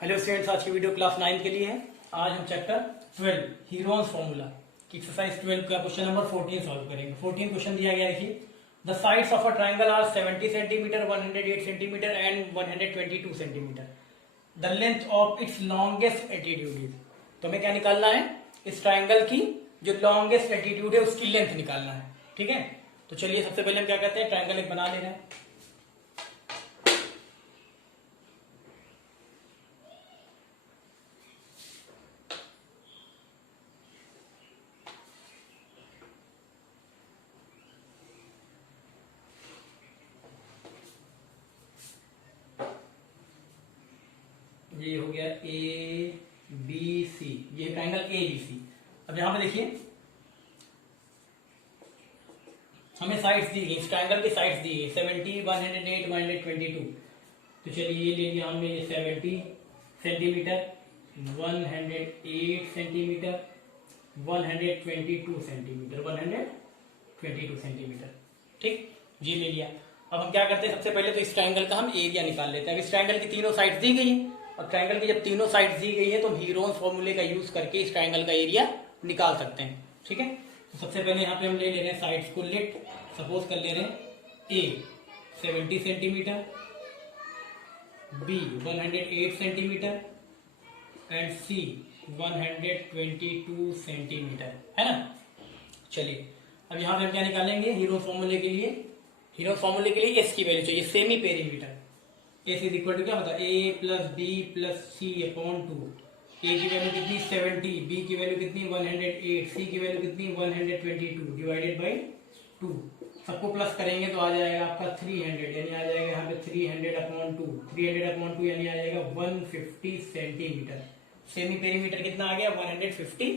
Hello students, आज की video class 9 के लिए है। आज हम चैप्टर 12 हीरोन्स फॉर्मूला की एक्सरसाइज 12 का क्वेश्चन नंबर 14 सॉल्व करेंगे। 14 क्वेश्चन दिया गया, देखिए। The sides of a triangle are 70 centimetre, 108 centimetre and 122 centimetre. The length of its longest altitude is. तो हमें क्या निकालना है? इस ट्राइंगल की जो लॉन्गेस्ट एटीट्यूड है उसकी लेंथ निकालना है। ठीक है, तो चलिए सबसे पहले हम क्या करते हैं, ट्राइंगल एक बना ले रहे हैं। ये हो गया ए बी सी, ये ट्राइंगल ए बी सी। अब यहां पे देखिए हमें साइड्स दी गई, इस ट्राइंगल की साइड्स दी गई 70, 108, 122। तो चलिए ये ले लिया हमने, ये 70 सेंटीमीटर, 108 सेंटीमीटर, 122 सेंटीमीटर, 122 सेंटीमीटर। ठीक, ये ले लिया। अब हम क्या करते हैं, सबसे पहले तो इस ट्राइंगल का हम एरिया निकाल लेते हैं। अब इस ट्राइंगल की तीनों साइड्स दी गई है, और ट्राइंगल की जब तीनों साइड्स दी गई है तो हम हीरोन्स फॉर्मूले का यूज करके इस ट्राइंगल का एरिया निकाल सकते हैं। ठीक है, तो सबसे पहले यहाँ पे हम ले रहे हैं साइड्स को लेट। सपोज कर ले रहे हैं A 70 centimetre, B 108 centimetre and C 122 centimetre, है ना। चलिए अब यहाँ पे हम क्या निकालेंगे हीरोन्स फॉर्मूले के लिए। हीरोन्स फॉर्मूले के लिए एस की वैल्यू चाहिए, semi perimeter. S is equal to क्या होता है, A plus B plus C upon 2। A की वैल्यू कितनी 70, बी की वैल्यू कितनी 108, सी की वैल्यू कितनी 122 डिवाइडेड बाई 2। सबको प्लस करेंगे तो आ जाएगा आपका 300, यानी आ जाएगा यहाँ पे 300 अपॉन 2। 300 अपॉन 2 यानी आ जाएगा 150 सेंटीमीटर। सेमी पेरीमीटर कितना आ गया, 150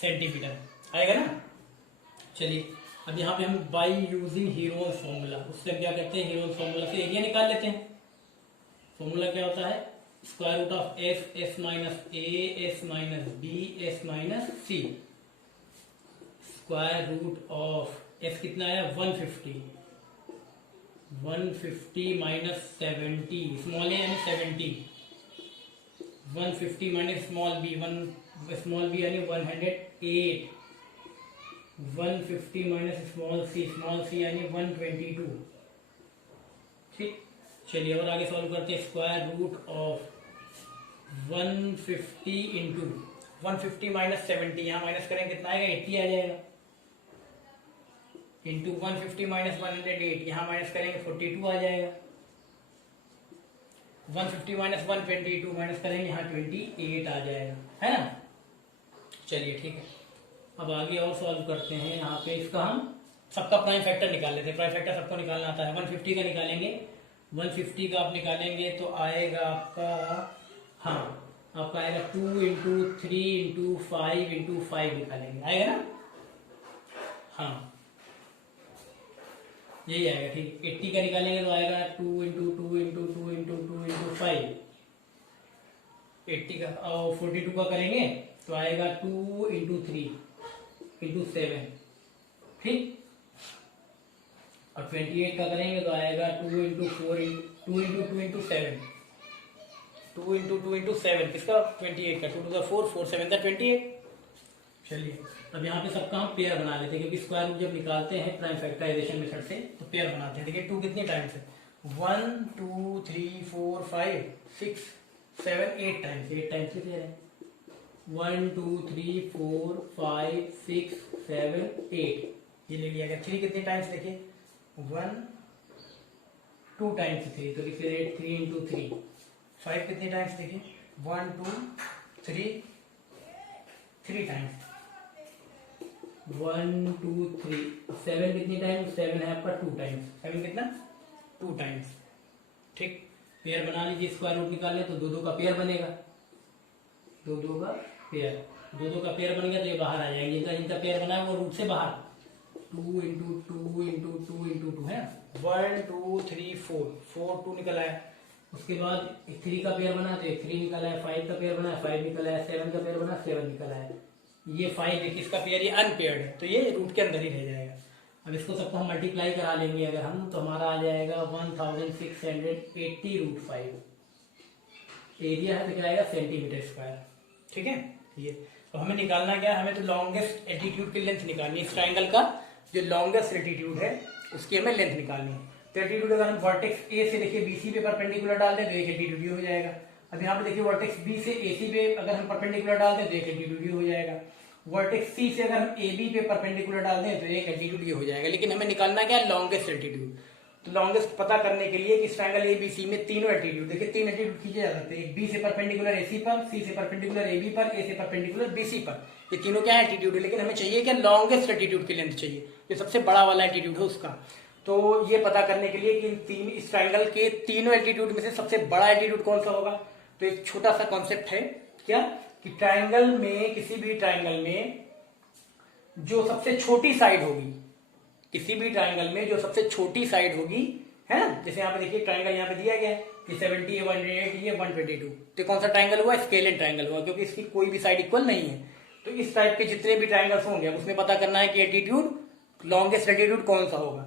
सेंटीमीटर आएगा ना। चलिए अब यहाँ पे हम बाई यूजिंग हीरोन्स फॉर्मूला, उससे हम क्या करते हैं, हीरोन्स फॉर्मूला से एरिया निकाल लेते हैं। फॉर्मूला क्या होता है, square root of S, S minus A, S minus B, S minus C. Square root of S कितना आया 150, 150 माइनस 70, स्मॉल ए यानी 70, 150 minus small B, small B यानी 108, 150 माइनस स्मॉल सी यानी 122। ठीक, चलिए और आगे सॉल्व करते हैं। Square root of 150 into 150 minus 70, यहाँ माइनस करेंगे कितना आएगा 80 आ जाएगा, इंटू 150 माइनस 108, यहाँ माइनस करेंगे 42 आ जाएगा, 150 माइनस 122 माइनस करेंगे यहाँ 28 आ जाएगा, है ना। चलिए ठीक है, अब आगे और सॉल्व करते हैं। यहाँ पे इसका हम सबका प्राइम फैक्टर निकाल लेते हैं। प्राइम फैक्टर सबको निकालना आता है। 150 का निकालेंगे, 150 का आप निकालेंगे तो आएगा आपका, हाँ आपका आएगा 2 इंटू 3 इंटू 5 इंटू 5 निकालेंगे, आएगा ना। हाँ यही आएगा। ठीक, 80 का निकालेंगे तो आएगा 2 इंटू 2 इंटू 2 इंटू 2 इंटू 5। 80 का और 42 का करेंगे तो आएगा 2 इंटू 3 इंटू 7। ठीक, और 28 का करेंगे तो आएगा 2 into 4 2 into 2 into 7, 2 into 2 into 7 किसका 28 का, 2 टू द 4, 4 7 द 28। चलिए अब यहाँ पे सबका हम पेयर बना लेते हैं, क्योंकि स्क्वायर रूट जब निकालते हैं प्राइम फैक्टराइजेशन मेथड से तो पेयर बनाते हैं। देखिए 2 कितने टाइम्स है, 1 2 3 4 5 6 7 8 टाइम्स, 8 टाइम्स से पेयर है। 1 2 3 4 5 6 7 8, ये ले लिया गया। 3 कितने टाइम्स, देखिए 1 2 टाइम्स 3 तो लिख ले 3 इंटू 3। 5 कितने टाइम्स, देखिए 1 2 3 3 टाइम्स, 1 2 3। 7 कितनी टाइम्स, 7 है आपका 2 टाइम्स, 7 कितना 2 टाइम्स। ठीक, पेयर बना लीजिए। स्क्वायर रूट निकालने तो 2 का पेयर बनेगा, 2 का पेयर, 2 का पेयर बन गया तो ये बाहर आ जाएंगे। जिनका पेयर बना है वो रूट से बाहर, 2 इंटू 2 इंटू 2 इंटू 2 है, 1 2 3 4 2 निकला है। उसके बाद 3 का पेयर बना तो 3 निकला है, 5 का पेयर बना 5 निकला है, 7 का पेयर बना 7 निकला है। ये 5 है, किसका पेयर, ये अनपेयर्ड है तो ये रूट के अंदर ही रह जाएगा। अब इसको सबको हम मल्टीप्लाई करा लेंगे अगर हम, तो हमारा आ जाएगा 1680 रूट 5। एरिया है तो क्या आएगा सेंटीमीटर स्क्वायर। ठीक है, ये तो हमें निकालना क्या है, हमें तो लॉन्गेस्ट एल्टीट्यूड की लेंथ निकालनी है। इस ट्राइंगल का जो लॉन्गेस्ट एल्टीट्यूड है उसकी हमें लेंथ निकालनी है। तो एल्टीट्यूड अगर हम वर्टेक्स ए से देखिए बीसी पे परपेंडिकुलर डाल दें तो एक एल्टीट्यूड हो जाएगा। अब यहाँ पे देखिए वर्टेक्स बी से एसी पे अगर हम परपेंडिकुलर डाल दें तो एक एल्टीट्यूड हो जाएगा। वर्टेक्स सी से अगर हम ए बी पे परपेंडिकुलर डाल दें तो एक एल्टीट्यूड हो जाएगा। लेकिन हमें निकालना क्या है, लॉन्गेस्ट एल्टीट्यूड। तो लॉन्गेस्ट पता करने के लिए इस ट्रायंगल एबीसी में तीनों एल्टीट्यूड, देखिए तीन एल्टीट्यूड खींचे जा सकते हैं, एक बी से परपेंडिकुलर एसी पर, सी से परपेंडिकुलर एबी पर, ए से परपेंडिकुलर बीसी पर। ये तीनों क्या एल्टीट्यूड है, लेकिन हमें चाहिए क्या, लॉन्गेस्ट एल्टीट्यूड की लेंथ चाहिए, जो सबसे बड़ा वाला एल्टीट्यूड है उसका। तो ये पता करने के लिए कि इस ट्राइंगल के तीनों एल्टीट्यूड में से सबसे बड़ा एल्टीट्यूड कौन सा होगा, तो एक छोटा सा कॉन्सेप्ट है क्या, कि ट्राइंगल में, किसी भी ट्राइंगल में जो सबसे छोटी साइड होगी, किसी भी ट्राइंगल में जो सबसे छोटी साइड होगी, है ना, जैसे यहाँ पे देखिए ट्राइंगल यहाँ पे दिया गया है कि 70 ये 108 ये 122, तो कौन सा ट्राइंगल हुआ, स्केलेन ट्राइंगल हुआ, क्योंकि इसकी कोई भी साइड इक्वल नहीं है। तो इस टाइप के जितने भी ट्राइंगल्स होंगे उसमें पता करना है कि एल्टीट्यूड, लॉन्गेस्ट एल्टीट्यूड कौन सा होगा।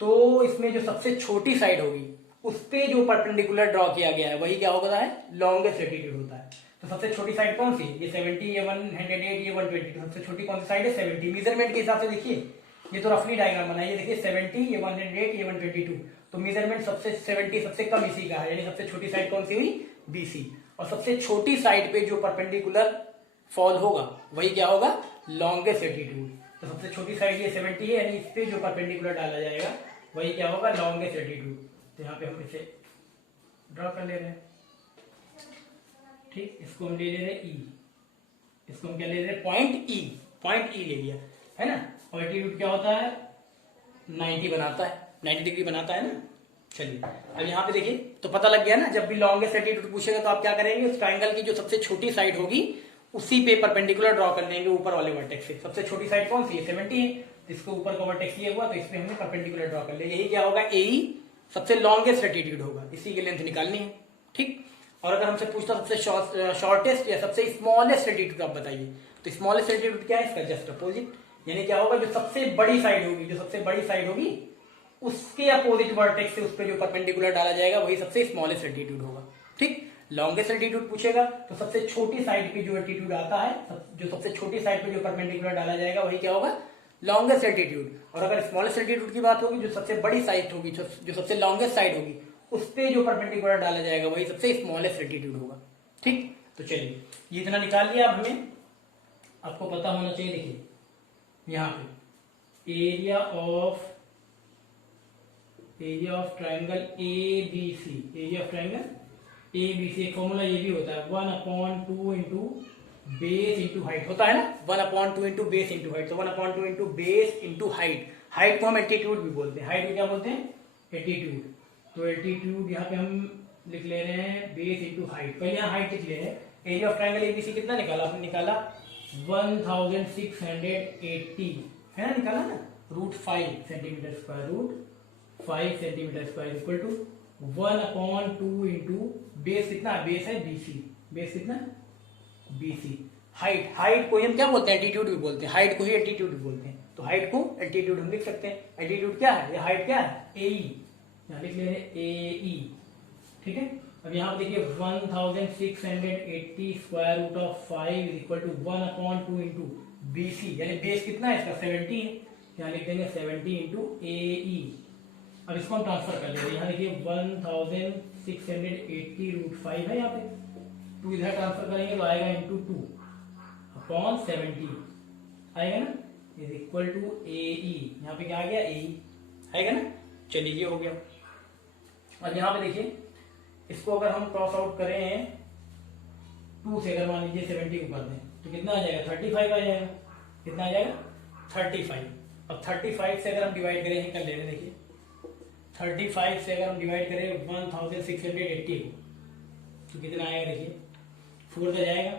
तो इसमें जो सबसे छोटी साइड होगी उस पे जो परपेंडिकुलर ड्रॉ किया गया है वही क्या होता है, लॉन्गेस्ट एल्टीट्यूड होता है। तो सबसे छोटी साइड कौन सी, ये 70 ये 108 ये 122, सबसे छोटी कौन सी साइड है, 70। मेजरमेंट के हिसाब से देखिए, ये तो रफली डायग्राम बनाइए, देखिए 70 ये 108 ये 122, तो मेजरमेंट सबसे 70 सबसे कम इसी का है, यानी सबसे छोटी साइड कौन सी हुई, बीसी। और सबसे छोटी साइड पे जो परपेंडिकुलर फॉल होगा वही क्या होगा, लॉन्गेस्ट एल्टीट्यूड। तो सबसे छोटी साइड ये 70 है, यानी इस पे जो परपेंडिकुलर डाला जाएगा वही क्या होगा, लॉन्गेस्ट एल्टीट्यूड। तो यहाँ पे हम इसे ड्रॉ कर ले रहे हैं, ठीक, इसको हम ले ले रहे हैं ई, इसको हम क्या ले रहे हैं, पॉइंट ई, पॉइंट ई ले लिया है ना। और एल्टीट्यूड क्या होता है, 90 बनाता है, 90 डिग्री बनाता है ना। चलिए अब यहाँ पे देखिए, तो पता लग गया ना, जब भी लॉन्गेस्ट एल्टीट्यूड पूछेगा तो आप क्या करेंगे, उस ट्राइंगल की जो सबसे छोटी साइड होगी उसी पे परपेंडिकुलर ड्रॉ कर लेंगे ऊपर वाले वर्टेक्स से। सबसे छोटी साइड कौन सी है, 70 है, इसको ऊपर का वर्टेक्स ये हुआ तो इसमें हमने परपेंडिकुलर ड्रॉ कर लिया, यही क्या होगा, एई सबसे लॉन्गेस्ट एल्टीट्यूड होगा, इसी की लेंथ निकालनी है। ठीक, और अगर हमसे पूछता सबसे शॉर्टेस्ट या सबसे स्मॉलेस्ट एल्टीट्यूड आप बताइए, तो स्मॉलेस्ट एल्टीट्यूड क्या है, इसका जस्ट अपोजिट, यानी क्या होगा, जो सबसे बड़ी साइड होगी, जो सबसे बड़ी साइड होगी उसके अपोजिट वर्टेक्स से उस पर जो परपेंडिकुलर डाला जाएगा वही सबसे स्मॉलेस्ट एल्टीट्यूड होगा। ठीक, लॉन्गेस्ट एल्टीट्यूड पूछेगा तो सबसे छोटी साइड पे जो एल्टीट्यूड आता है, जो सबसे छोटी साइड पे जो परपेंडिकुलर डाला जाएगा वही क्या होगा, लॉन्गेस्ट एल्टीट्यूड। और अगर स्मॉलेस्ट एल्टीट्यूड की बात होगी, जो सबसे बड़ी साइड होगी, जो सबसे लॉन्गेस्ट साइड होगी उस पे जो परपेंडिकुलर डाला जाएगा वही सबसे स्मॉलेस्ट एल्टीट्यूड होगा। ठीक, तो चलिए ये इतना निकाल लिया। अब हमें, आपको पता होना चाहिए, देखिए यहाँ पे area of triangle A B C, area of triangle A B C, एक फॉर्मूला ये भी होता है 1/2 इंटू बेस इंटू हाइट होता है ना, 1/2 इंटू बेस इंटू हाइट। तो 1/2 into base into height, height को हम एल्टीट्यूड भी बोलते हैं, हाइट को क्या बोलते हैं, एल्टीट्यूड। तो एल्टीट्यूड यहाँ पे हम लिख ले रहे हैं बेस इंटू हाइट, पहले यहाँ हाइट लिख ले रहे हैं। एरिया ऑफ ट्राइंगल एबीसी कितना निकाला आपने, निकाला 1680 है ना, निकाला ना, √5 centimetre square, √5 centimetre square equal to 1/2 into base कितना, बेस है बीसी, बेस कितना बीसी। हाइट, हाइट को हम क्या बोलते हैं, एल्टीट्यूड भी बोलते हैं, हाइट को ही एल्टीट्यूड भी बोलते हैं। तो हाइट को एल्टीट्यूड हम लिख सकते हैं। एल्टीट्यूड क्या है, ये हाइट क्या है, एई, यहाँ लिख ले रहे हैं एई। ठीक है, अब यहाँ पे देखिए 1680 square root of 5 equal to 1/2 into BC, यानी बेस कितना है इसका, 70 है, यहाँ लिख देंगे 70 इंटू एई। अब इसको हम ट्रांसफर कर लेंगे, यहाँ देखिए 1680 √5 है, यहाँ पे 2 इधर ट्रांसफर करेंगे तो आएगा इंटू 2/70 आएगा ना, इज इक्वल टू एई, यहाँ पे क्या आ गया, एई आएगा ना। चलिए ये हो गया। और यहाँ पे देखिए, इसको अगर हम क्रॉस आउट करें 2 से, अगर मान लीजिए 70 को कर दें तो कितना आ जाएगा, 35 आ जाएगा, कितना आ जाएगा, 35। अब 35 से अगर हम डिवाइड करें, कर ले रहे, देखिए 35 से अगर हम डिवाइड करें 1680 को तो कितना आएगा, देखिए 4 का जाएगा,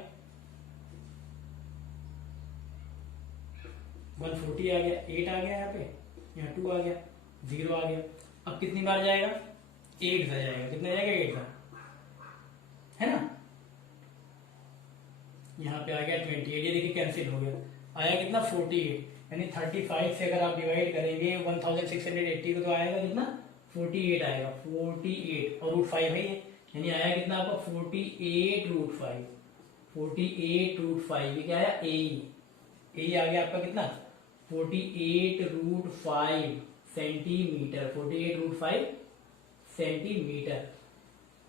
140 आ गया, 8 आ गया, यहाँ पे यहाँ 2 आ गया, 0 आ गया। अब कितनी बार जाएगा, 8 का जाएगा, कितना जाएगा, 8 का, है ना, यहाँ पे आ गया 28, ये देखिए कैंसिल हो गया, आया कितना 48, यानी 35 से अगर आप डिवाइड करेंगे 1680 को तो आएगा कितना, 48 आएगा, 48 और √5 है ये, यानी आया कितना आपका 48√5, 48√5, ये क्या आया ए आ गया आपका कितना 48√5 सेंटीमीटर, 48√5 सेंटीमीटर।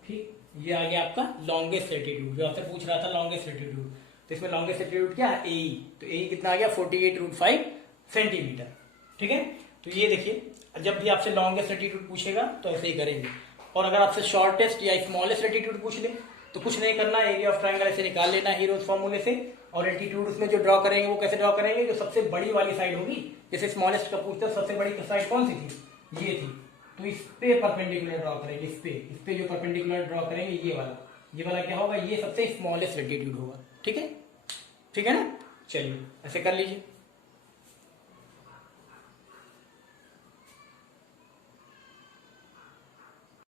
ठीक, ये आ गया आपका लॉन्गेस्ट लैटिट्यूड, जो आपसे पूछ रहा था लॉन्गेस्ट लैटिट्यूड, तो इसमें लॉन्गेस्ट लैटिट्यूड क्या है ए, तो ए कितना आ गया 48√5 सेंटीमीटर। ठीक है, तो ये देखिए जब भी आपसे लॉन्गेस्ट लैटिट्यूड पूछेगा तो ऐसे ही करेंगे, और अगर आपसे शॉर्टेस्ट या स्मॉलेस्ट लैटिट्यूड पूछ ले तो कुछ नहीं करना, एरिया ऑफ ट्रायंगल ऐसे निकाल लेना हीरोज फॉर्मूले से, और एल्टीट्यूड उसमें जो ड्रॉ करेंगे वो कैसे ड्रॉ करेंगे, जो सबसे बड़ी वाली साइड होगी, जैसे स्मॉलेस्ट का पूछते हो सबसे बड़ी साइड कौन सी थी, ये थी, तो इस पे परपेंडिकुलर ड्रॉ करेंगे, इस पे जो परपेंडिकुलर ड्रॉ करेंगे ये वाला क्या होगा, ये सबसे स्मॉलेस्ट लैटिट्यूड होगा। ठीक है, ठीक है ना, चलिए ऐसे कर लीजिए।